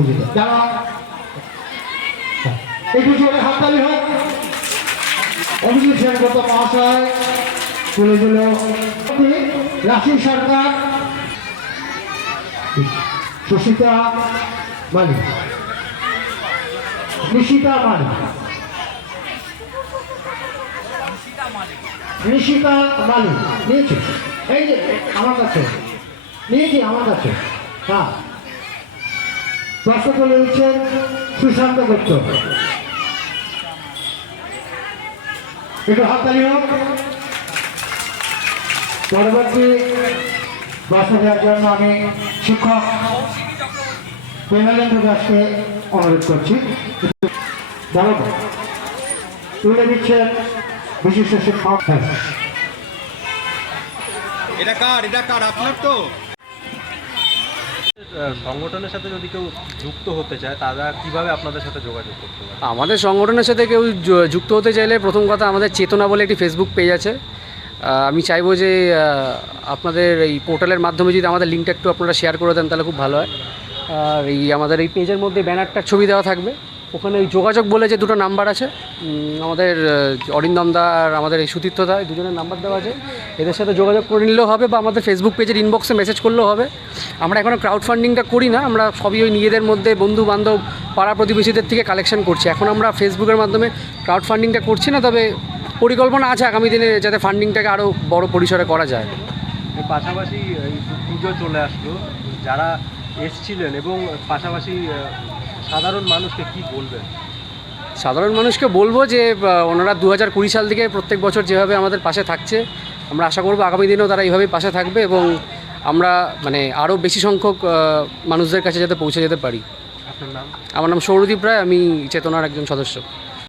যে যারা একটু জোরে হাততালি হোক। অভিজিৎ সেনগত মহাশয় তুলে দিল রাশি সরকার। সুশীতা মালিক। নিশিতা মালিক। নিশিতা মালিক। নিয়েছি। এই যে, আমার কাছে। নিয়েছি, আমার কাছে। হ্যাঁ। প্রশ্ন করে দিচ্ছেন সুশান্ত গুপ্ত। একটু হাততালি হোক। পরবর্তী প্রশ্ন দেওয়ার জন্য আমি শিক্ষক প্রেমানন্দ দাসকে অনুরোধ করছি। দাঁড়াব তুলে দিচ্ছেন বিশিষ্ট শিক্ষক। এটা কার? এটা কার? আপনার তো? সংগঠনের সাথে যদি কেউ যুক্ত হতে চায়, তারা কীভাবে আপনাদের সাথে যোগাযোগ করতে পারে? আমাদের সংগঠনের সাথে কেউ যুক্ত হতে চাইলে প্রথম কথা আমাদের চেতনা বলে একটি ফেসবুক পেজ আছে। আমি চাইব যে আপনাদের এই পোর্টালের মাধ্যমে যদি আমাদের লিঙ্কটা একটু আপনারা শেয়ার করে দেন, তাহলে খুব ভালো হয়। আর এই আমাদের এই পেজের মধ্যে ব্যানারটার ছবি দেওয়া থাকবে। ওখানে ওই যোগাযোগ বলে যে দুটো নাম্বার আছে আমাদের আহ, অরিন্দম দা আর আমাদের এই সুতীর্থ দা এই দুজনের নাম্বার দেওয়া আছে। এদের সাথে যোগাযোগ করে নিলেও হবে বা আমাদের ফেসবুক পেজের ইনবক্সে মেসেজ করলেও হবে। আমরা এখনও ক্রাউড ফান্ডিংটা করি না আমরা সবই ওই নিজেদের মধ্যে বন্ধু বান্ধব পাড়া প্রতিবেশীদের থেকে কালেকশন করছি। এখন আমরা ফেসবুকের মাধ্যমে ক্রাউড ফান্ডিংটা করছি না তবে পরিকল্পনা আছে আগামী দিনে যাতে ফান্ডিংটাকে আরও বড় পরিসরে করা যায়। পাশাপাশি পুজো চলে আসলো। যারা এসছিলেন এবং পাশাপাশি সাধারণ মানুষকে কি বলবেন? সাধারণ মানুষকে বলব যে ওনারা দু হাজার কুড়ি সাল থেকে প্রত্যেক বছর যেভাবে আমাদের পাশে থাকছে আমরা আশা করব আগামী দিনেও তারা এইভাবেই পাশে থাকবে এবং আমরা মানে আরও বেশি সংখ্যক মানুষদের কাছে যাতে পৌঁছে যেতে পারি। আপনার নাম? আমার নাম সৌরদীপ রায় আমি চেতনার একজন সদস্য।